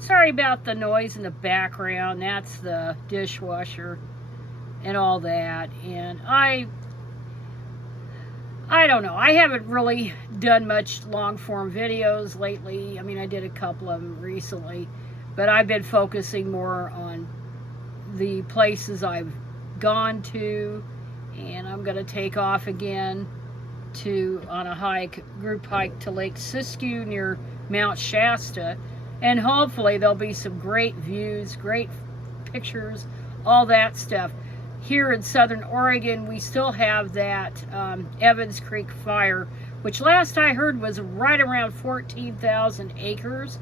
Sorry about the noise in the background. That's the dishwasher and all that. And I don't know. I haven't really done much long-form videos lately. I mean, I did a couple of them recently, but I've been focusing more on the places I've gone to, and I'm going to take off again on a group hike to Lake Siskiyou near Mount Shasta, and hopefully there'll be some great views, great pictures, all that stuff. Here in Southern Oregon, we still have that Evans Creek fire, which last I heard was right around 14,000 acres,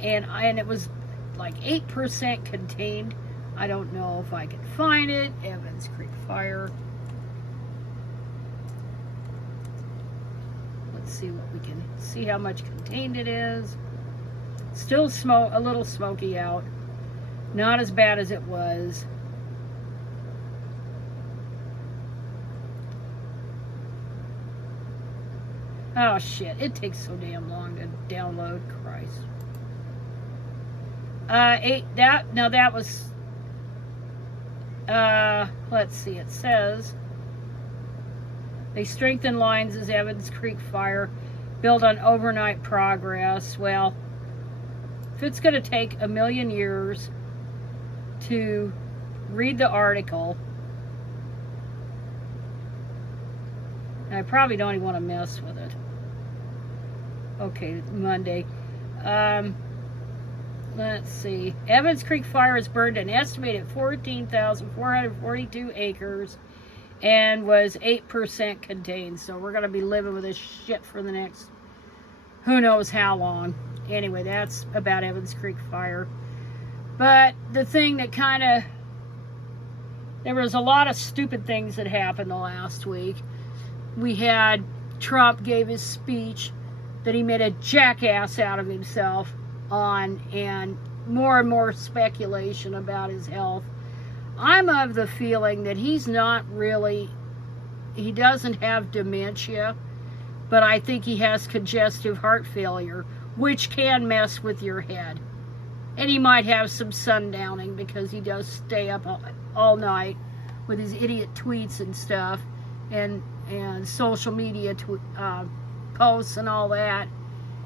and it was like 8% contained. I don't know if I can find it. Evans Creek fire. Let's see what we can see, how much contained it is. Still a little smoky out. Not as bad as it was. Oh shit, it takes so damn long to download. Christ. That was, let's see, it says, they strengthen lines as Evans Creek fire, built on overnight progress. Well, if it's going to take 1 million years to read the article, I probably don't even want to mess with it. Okay, Monday. Let's see. Evans Creek fire has burned an estimated 14,442 acres and was 8% contained. So we're going to be living with this shit for the next who knows how long. Anyway, that's about Evans Creek fire. But the thing that there was a lot of stupid things that happened the last week. We had Trump gave his speech that he made a jackass out of himself on, and more speculation about his health. I'm of the feeling that he doesn't have dementia, but I think he has congestive heart failure, which can mess with your head. And he might have some sundowning because he does stay up all night with his idiot tweets and stuff, and social media posts and all that,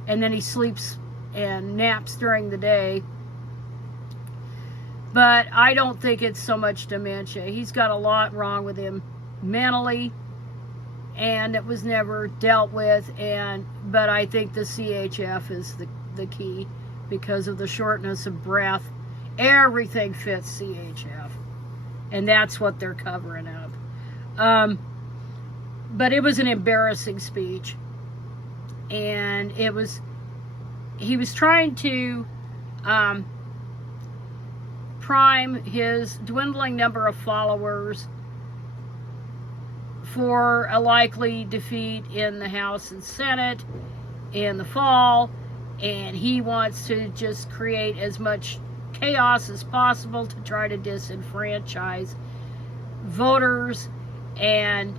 and then he sleeps and naps during the day. But I don't think it's so much dementia. He's got a lot wrong with him mentally, and it was never dealt with. But I think the CHF is the key because of the shortness of breath. Everything fits CHF, and that's what they're covering up. But it was an embarrassing speech, and he was trying to prime his dwindling number of followers for a likely defeat in the House and Senate in the fall, and he wants to just create as much chaos as possible to try to disenfranchise voters and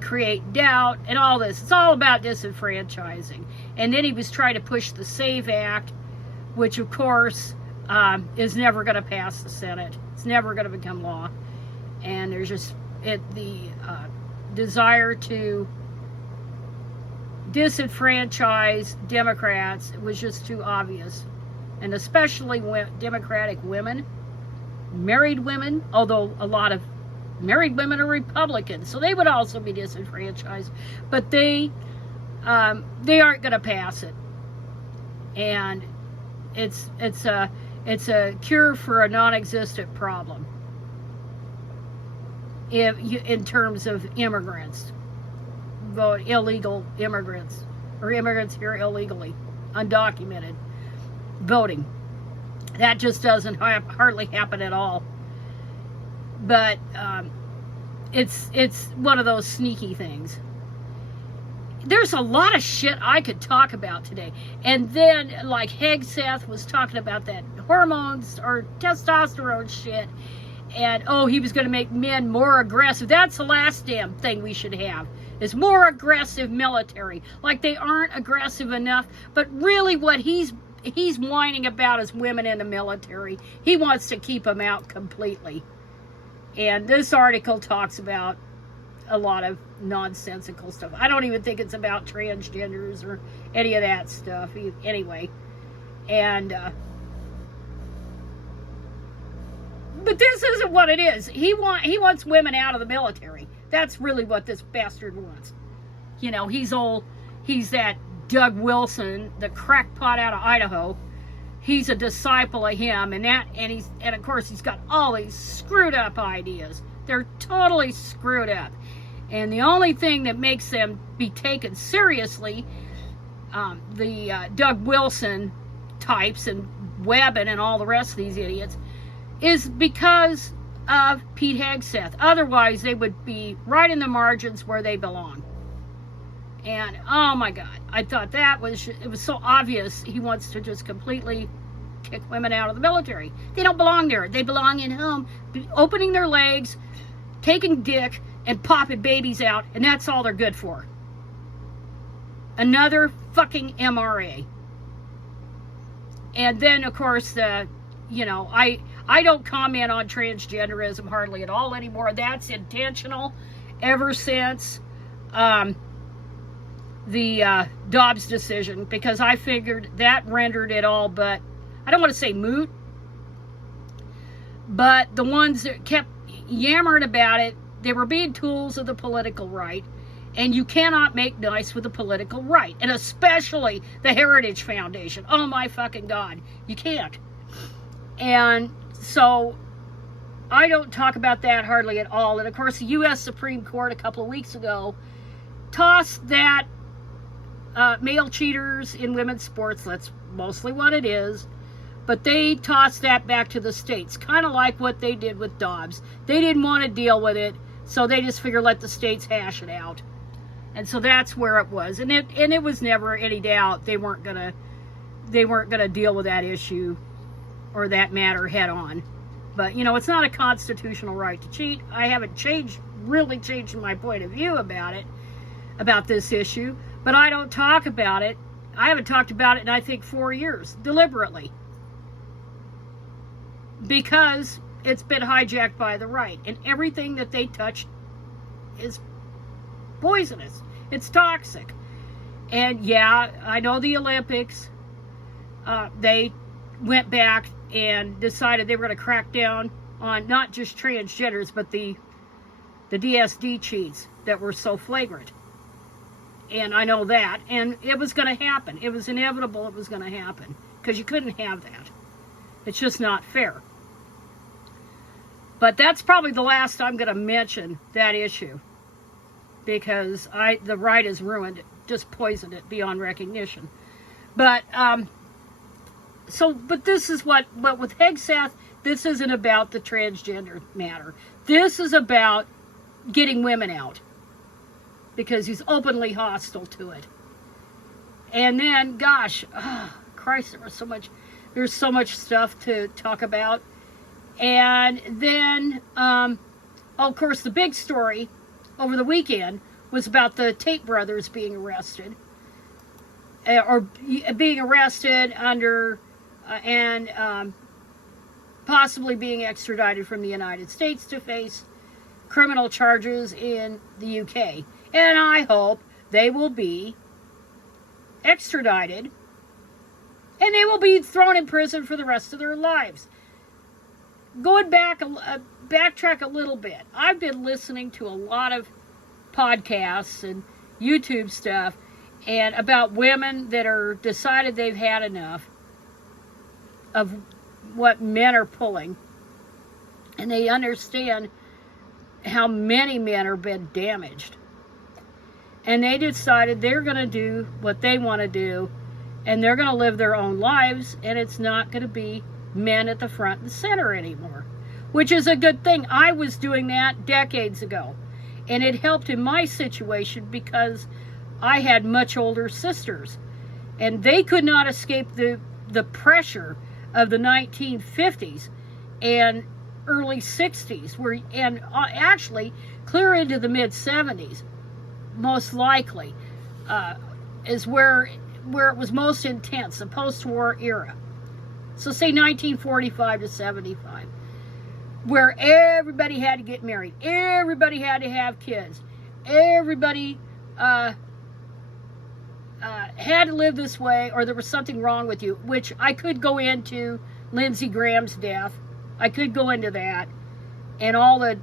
create doubt and all this. It's all about disenfranchising. And then he was trying to push the SAVE Act, which of course is never going to pass the Senate. It's never going to become law. And there's just the desire to disenfranchise Democrats was just too obvious. And especially Democratic women, married women, although a lot of married women are Republicans, so they would also be disenfranchised, but they aren't going to pass it. And it's a cure for a non-existent problem in terms of immigrants, illegal immigrants, or immigrants here illegally, undocumented voting. That just doesn't hardly happen at all. But it's one of those sneaky things. There's a lot of shit I could talk about today. And then, like, Hegseth was talking about that hormones or testosterone shit. And, he was going to make men more aggressive. That's the last damn thing we should have. is more aggressive military. Like they aren't aggressive enough, but really what he's whining about is women in the military. He wants to keep them out completely. And this article talks about a lot of nonsensical stuff. I don't even think it's about transgenders or any of that stuff. Anyway, and but this isn't what it is. He wants women out of the military. That's really what this bastard wants. You know, he's that Doug Wilson, the crackpot out of Idaho. He's a disciple of him, and of course he's got all these screwed up ideas. They're totally screwed up. And the only thing that makes them be taken seriously, the Doug Wilson types and Webben and all the rest of these idiots, is because of Pete Hegseth. Otherwise, they would be right in the margins where they belong. And, oh my God, I thought it was so obvious he wants to just completely kick women out of the military. They don't belong there. They belong in home, opening their legs, taking dick, and popping babies out, and that's all they're good for. Another fucking MRA. And then, of course, I don't comment on transgenderism hardly at all anymore. That's intentional ever since the Dobbs decision, because I figured that rendered it all but, I don't want to say moot, but the ones that kept yammering about it, they were being tools of the political right, and you cannot make nice with the political right, and especially the Heritage Foundation. Oh my fucking God, you can't. And so I don't talk about that hardly at all. And of course, the U.S. Supreme Court a couple of weeks ago tossed that male cheaters in women's sports, that's mostly what it is, but they tossed that back to the states, kind of like what they did with Dobbs. They didn't want to deal with it, so they just figured let the states hash it out. And so that's where it was. And it was never any doubt they weren't gonna deal with that issue or that matter head on. But, it's not a constitutional right to cheat. I haven't really changed my point of view about this issue, but I don't talk about it. I haven't talked about it in, I think, 4 years, deliberately. Because it's been hijacked by the right, and everything that they touch is poisonous. It's toxic. And yeah, I know the Olympics, they went back and decided they were going to crack down on not just transgenders, but the DSD cheats that were so flagrant. And I know that. And it was going to happen. It was inevitable it was going to happen. Because you couldn't have that. It's just not fair. But that's probably the last I'm going to mention that issue. Because the right has ruined it. Just poisoned it beyond recognition. But, but this is what with Hegseth, this isn't about the transgender matter. This is about getting women out. Because he's openly hostile to it. And then, gosh, Christ, there's so much stuff to talk about. And then, of course, the big story over the weekend was about the Tate brothers being arrested. Or being arrested under, and possibly being extradited from the United States to face criminal charges in the UK. And I hope they will be extradited and they will be thrown in prison for the rest of their lives. Going back, backtrack a little bit. I've been listening to a lot of podcasts and YouTube stuff and about women that are decided they've had enough of what men are pulling. And they understand how many men are been damaged. And they decided they're going to do what they want to do, and they're going to live their own lives, and it's not going to be men at the front and center anymore, which is a good thing. I was doing that decades ago, and it helped in my situation because I had much older sisters, and they could not escape the pressure of the 1950s and early 60s, and actually clear into the mid 70s. most likely, is where it was most intense, the post-war era. So say 1945 to 75, where everybody had to get married, everybody had to have kids, everybody had to live this way, or there was something wrong with you, which I could go into Lindsey Graham's death. I could go into that and all the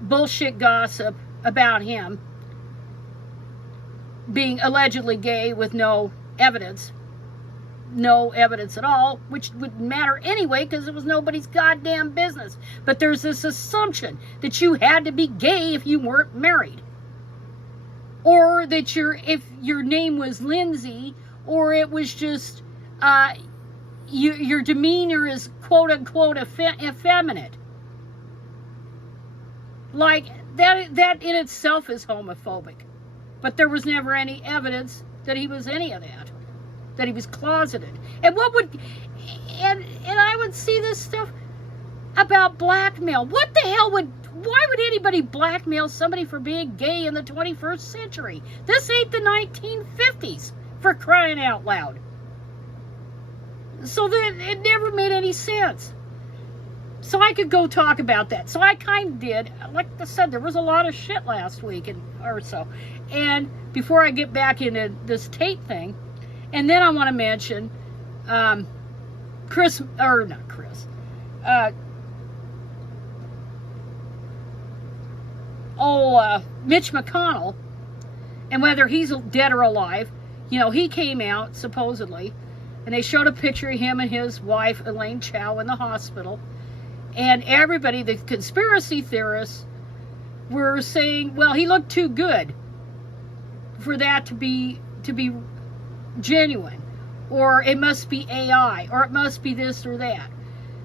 bullshit gossip about him being allegedly gay with no evidence at all, which wouldn't matter anyway because it was nobody's goddamn business. But there's this assumption that you had to be gay if you weren't married, or that if your name was Lindsay, or it was just your demeanor is quote unquote effeminate. Like that in itself is homophobic. But there was never any evidence that he was any of that he was closeted. And I would see this stuff about blackmail. What the hell why would anybody blackmail somebody for being gay in the 21st century? This ain't the 1950s, for crying out loud. So that it never made any sense. So I could go talk about that. So I kind of did. Like I said, there was a lot of shit last week or so. And before I get back into this Tate thing, and then I want to mention Mitch McConnell, and whether he's dead or alive. You know, he came out, supposedly, and they showed a picture of him and his wife, Elaine Chao, in the hospital. And everybody, the conspiracy theorists, were saying, well, he looked too good for that to be genuine, or it must be AI, or it must be this or that.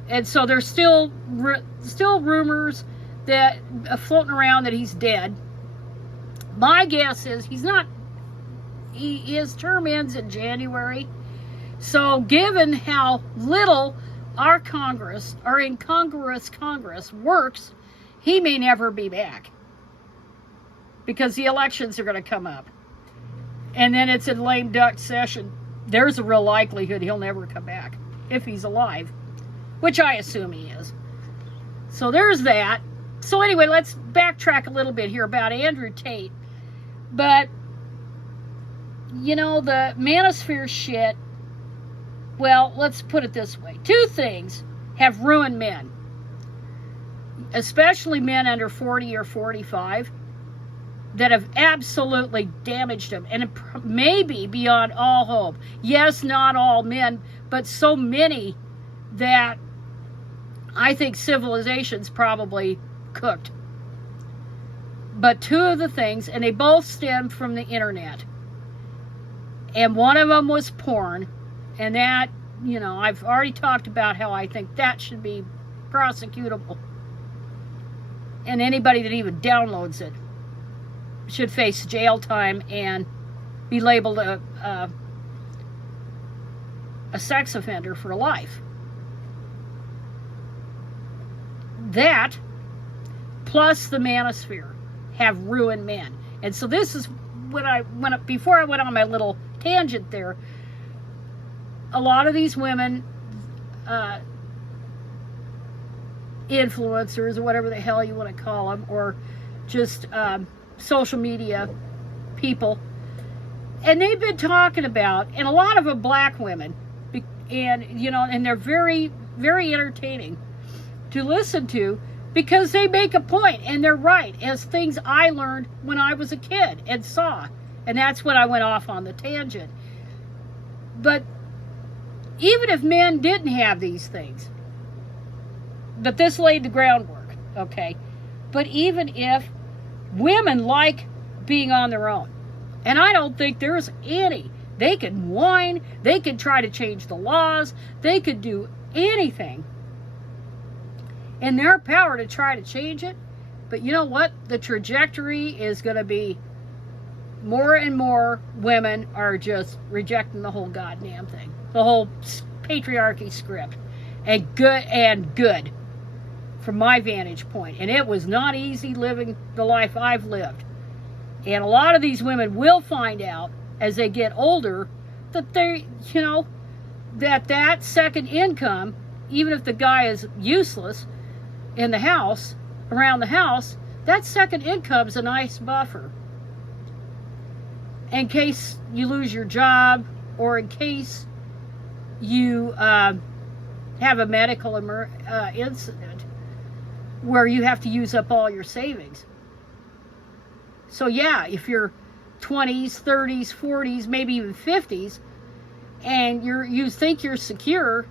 And so there's still rumors that floating around that he's dead. My guess is he's not. His term ends in January. So given how little our Congress, our incongruous Congress, works, he may never be back. Because the elections are going to come up. And then it's a lame duck session. There's a real likelihood he'll never come back. If he's alive. Which I assume he is. So there's that. So anyway, let's backtrack a little bit here about Andrew Tate. But, you know, the manosphere shit, well, let's put it this way. Two things have ruined men. Especially men under 40 or 45 that have absolutely damaged them. And maybe beyond all hope. Yes, not all men, but so many that I think civilization's probably cooked. But two of the things, and they both stem from the internet. And one of them was porn. And that, you know, I've already talked about how I think that should be prosecutable. And anybody that even downloads it should face jail time and be labeled a sex offender for life. That, plus the manosphere, have ruined men. And so this is before I went on my little tangent there, a lot of these women, influencers or whatever the hell you want to call them, or just social media people, and they've been talking about, and a lot of them black women, and you know, and they're very, very entertaining to listen to because they make a point, and they're right, as things I learned when I was a kid and saw, and that's when I went off on the tangent. But even if men didn't have these things, but this laid the groundwork, okay? But even if women like being on their own, and I don't think there's any, they can whine, they could try to change the laws, they could do anything in their power to try to change it. But you know what? The trajectory is going to be more and more women are just rejecting the whole goddamn thing. The whole patriarchy script. And good from my vantage point. And it was not easy living the life I've lived. And a lot of these women will find out as they get older that they, that second income, even if the guy is useless in the house, around the house, that second income is a nice buffer. In case you lose your job, or in case you have a medical incident where you have to use up all your savings. So yeah, if you're 20s, 30s, 40s, maybe even 50s, and you think you're secure,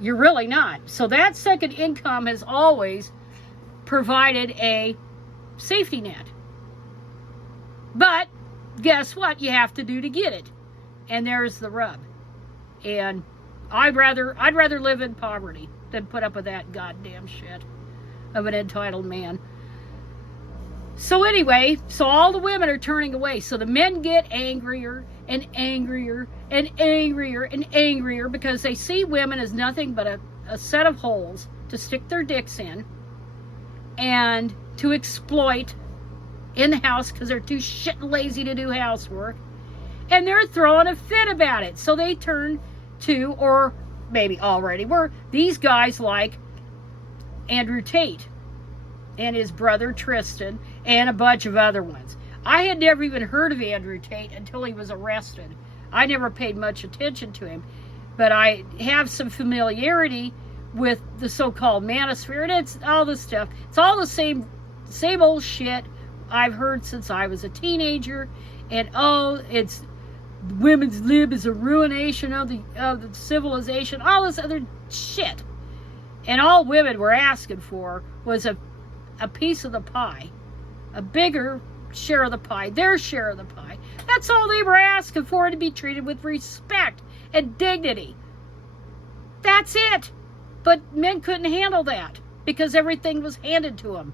you're really not. So that second income has always provided a safety net. But guess what you have to do to get it? And there's the rub. And I'd rather live in poverty than put up with that goddamn shit of an entitled man. So anyway, so all the women are turning away. So the men get angrier and angrier and angrier and angrier because they see women as nothing but a set of holes to stick their dicks in and to exploit in the house because they're too shit lazy to do housework. And they're throwing a fit about it. So they turn to, or maybe already were, these guys like Andrew Tate and his brother Tristan and a bunch of other ones. I had never even heard of Andrew Tate until he was arrested. I never paid much attention to him, but I have some familiarity with the so-called manosphere, and it's all this stuff. It's all the same old shit I've heard since I was a teenager. And it's women's lib is a ruination of the civilization, all this other shit. And all women were asking for was a piece of the pie, a bigger share of the pie, their share of the pie. That's all they were asking for, to be treated with respect and dignity. That's it. But men couldn't handle that because everything was handed to them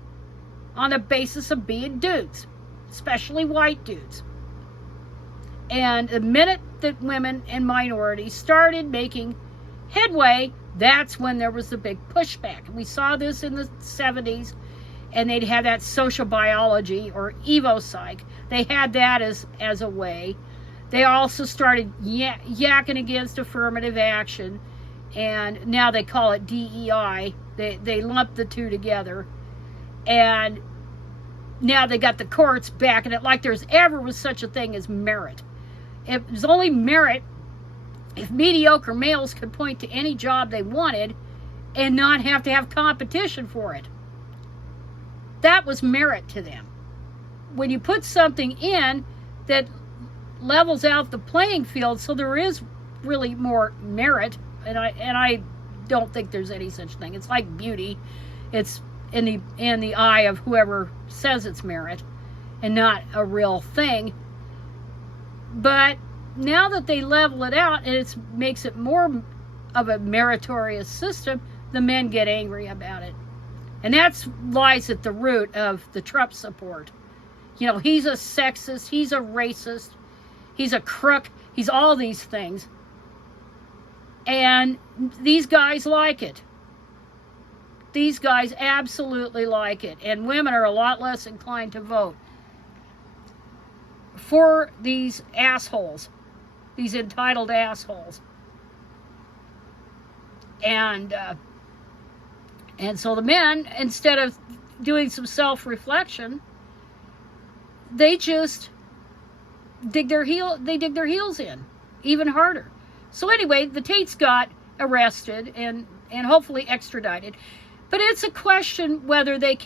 on the basis of being dudes, especially white dudes. And the minute that women and minorities started making headway, that's when there was the big pushback. We saw this in the 70s, and they'd have that social biology or evo-psych. They had that as a way. They also started yakking against affirmative action, and now they call it DEI. They lump the two together. And now they got the courts backing it like there's ever was such a thing as merit. It was only merit if mediocre males could point to any job they wanted and not have to have competition for it. That was merit to them. When you put something in that levels out the playing field so there is really more merit, and I don't think there's any such thing. It's like beauty. It's in the eye of whoever says it's merit and not a real thing. But now that they level it out and it makes it more of a meritorious system, the men get angry about it. And that lies at the root of the Trump support. He's a sexist, he's a racist, he's a crook, he's all these things. And these guys like it. These guys absolutely like it. And women are a lot less inclined to vote for these assholes, these entitled assholes. And so the men, instead of doing some self-reflection, they just dig their heels in even harder. So anyway, the Tates got arrested and hopefully extradited. But it's a question whether they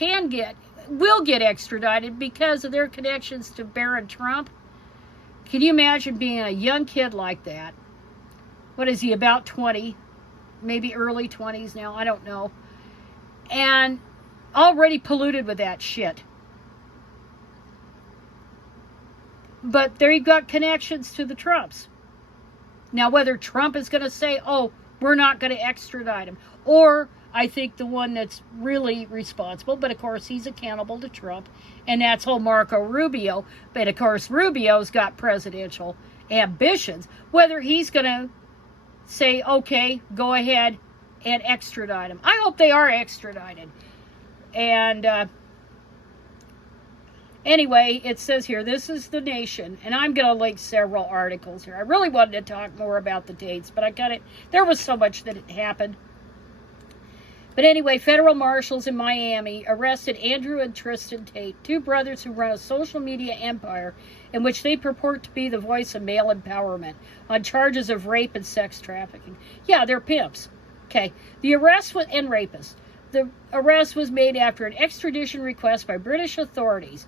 will get extradited because of their connections to Barron Trump. Can you imagine being a young kid like that? What is he, about 20? Maybe early 20s now, I don't know. And already polluted with that shit. But there you got connections to the Trumps. Now, whether Trump is going to say, oh, we're not going to extradite him, or I think the one that's really responsible, but of course he's accountable to Trump, and that's old Marco Rubio. But of course Rubio's got presidential ambitions. Whether he's going to say, okay, go ahead and extradite him. I hope they are extradited. And Anyway, it says here, this is The Nation, and I'm going to link several articles here. I really wanted to talk more about the Tates, but there was so much that had happened. But anyway, federal marshals in Miami arrested Andrew and Tristan Tate, two brothers who run a social media empire in which they purport to be the voice of male empowerment, on charges of rape and sex trafficking. Yeah, they're pimps. Okay, the arrest was, and rapists. The arrest was made after an extradition request by British authorities.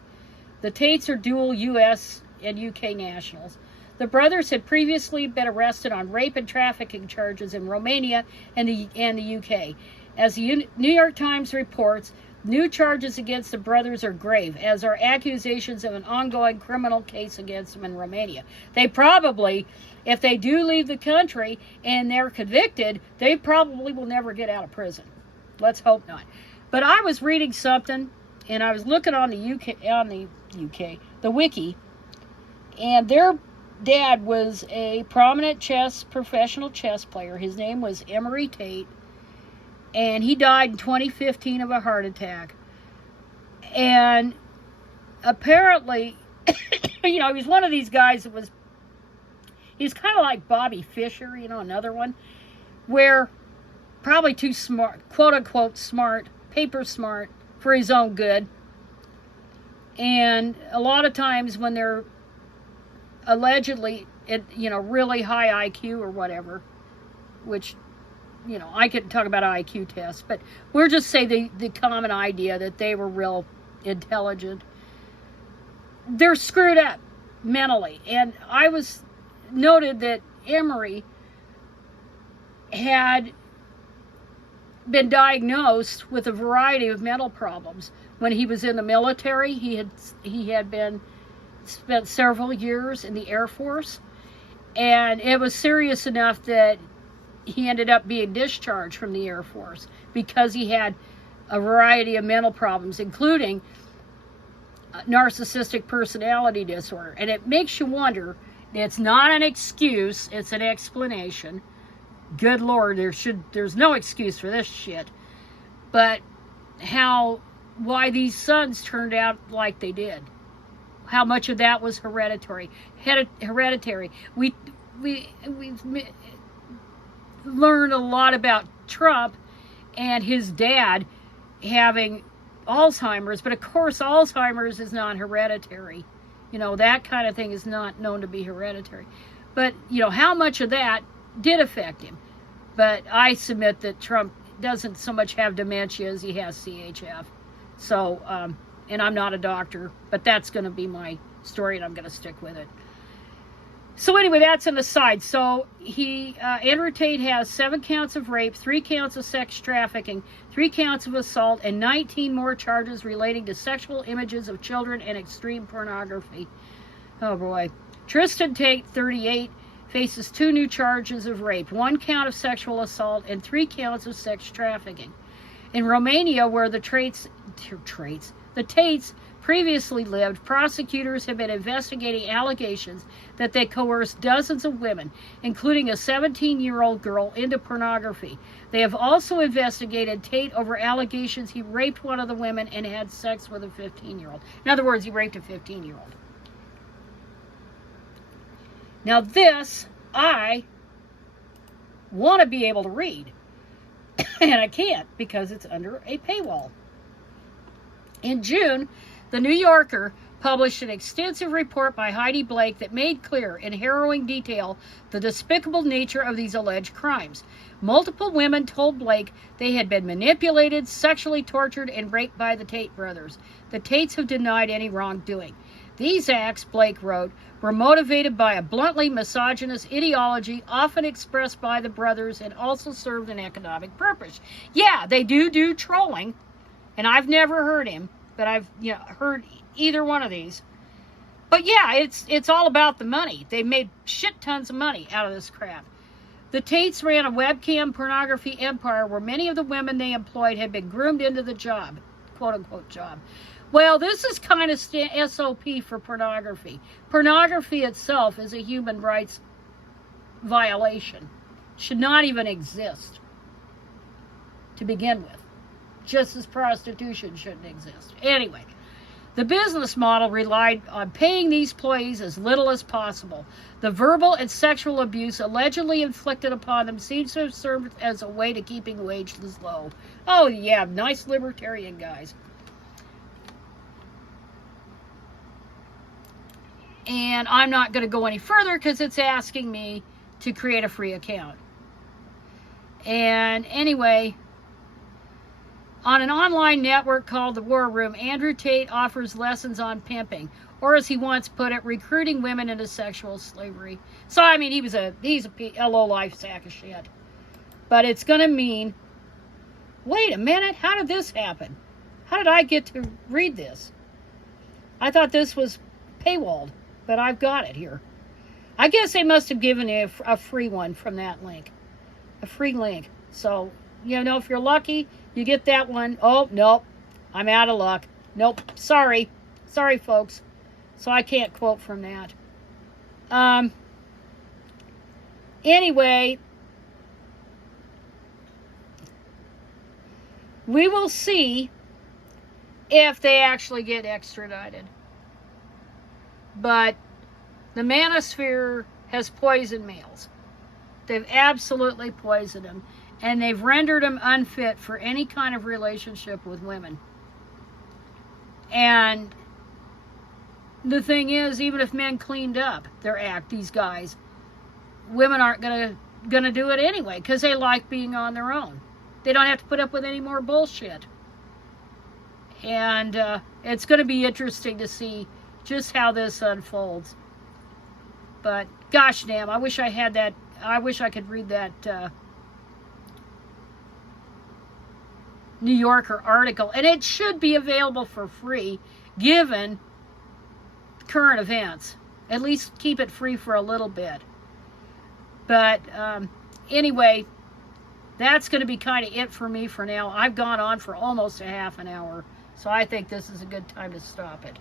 The Tates are dual U.S. and U.K. nationals. The brothers had previously been arrested on rape and trafficking charges in Romania and the U.K. As the New York Times reports, new charges against the brothers are grave, as are accusations of an ongoing criminal case against them in Romania. They probably, if they do leave the country and they're convicted, they probably will never get out of prison. Let's hope not. But I was reading something, and I was looking on the wiki, and their dad was a prominent professional chess player. His name was Emery Tate, and he died in 2015 of a heart attack. And apparently, he was one of these guys that he's kind of like Bobby Fischer, another one, where probably too smart, quote unquote smart, paper smart for his own good. And a lot of times when they're allegedly at, really high IQ or whatever, which, I could talk about IQ tests, but we'll just say the common idea that they were real intelligent. They're screwed up mentally. And I was noted that Emery had been diagnosed with a variety of mental problems. When he was in the military, he had spent several years in the Air Force, and it was serious enough that he ended up being discharged from the Air Force because he had a variety of mental problems, including narcissistic personality disorder. And it makes you wonder, it's not an excuse, it's an explanation. Good Lord, there's no excuse for this shit. But why these sons turned out like they did. How much of that was hereditary. We've learned a lot about Trump and his dad having Alzheimer's, but of course Alzheimer's is not hereditary. That kind of thing is not known to be hereditary. But, how much of that did affect him. But I submit that Trump doesn't so much have dementia as he has CHF. So, and I'm not a doctor, but that's going to be my story, and I'm going to stick with it. So anyway, that's an aside. So Andrew Tate has 7 counts of rape, 3 counts of sex trafficking, 3 counts of assault, and 19 more charges relating to sexual images of children and extreme pornography. Oh boy. Tristan Tate, 38, faces 2 new charges of rape, 1 count of sexual assault, and 3 counts of sex trafficking. In Romania, where the Tates previously lived, prosecutors have been investigating allegations that they coerced dozens of women, including a 17-year-old girl, into pornography. They have also investigated Tate over allegations he raped one of the women and had sex with a 15-year-old. In other words, he raped a 15-year-old. Now this, I want to be able to read. And I can't because it's under a paywall. In June, The New Yorker published an extensive report by Heidi Blake that made clear in harrowing detail the despicable nature of these alleged crimes. Multiple women told Blake they had been manipulated, sexually tortured, and raped by the Tate brothers. The Tates have denied any wrongdoing. These acts, Blake wrote, were motivated by a bluntly misogynist ideology often expressed by the brothers and also served an economic purpose. Yeah, they do trolling, and I've never heard him, but I've heard either one of these. But yeah, it's all about the money. They made shit tons of money out of this crap. The Tates ran a webcam pornography empire where many of the women they employed had been groomed into the job, quote-unquote job. Well, this is kind of SOP for pornography. Pornography itself is a human rights violation. Should not even exist to begin with. Just as prostitution shouldn't exist. Anyway, The business model relied on paying these employees as little as possible. The verbal and sexual abuse allegedly inflicted upon them seems to have served as a way to keeping wages low. Oh yeah, nice libertarian guys. And I'm not going to go any further because it's asking me to create a free account. And anyway, on an online network called The War Room, Andrew Tate offers lessons on pimping, or as he once put it, recruiting women into sexual slavery. So, I mean, he's a low-life sack of shit. But it's going to mean, wait a minute, how did this happen? How did I get to read this? I thought this was paywalled, but I've got it here. I guess they must have given you a free one from that link. A free link. So, you know, if you're lucky, you get that one. Oh, nope. I'm out of luck. Nope. Sorry. Sorry, folks. So I can't quote from that. Anyway, we will see if they actually get extradited. But the manosphere has poisoned males. They've absolutely poisoned them. And they've rendered them unfit for any kind of relationship with women. And the thing is, even if men cleaned up their act, these guys, women aren't gonna do it anyway because they like being on their own. They don't have to put up with any more bullshit. And it's going to be interesting to see just how this unfolds. But gosh damn, I wish I had that. I wish I could read that New Yorker article, and it should be available for free given current events. At least keep it free for a little bit. But anyway, that's going to be kind of it for me for now. I've gone on for almost a half an hour, so I think this is a good time to stop it.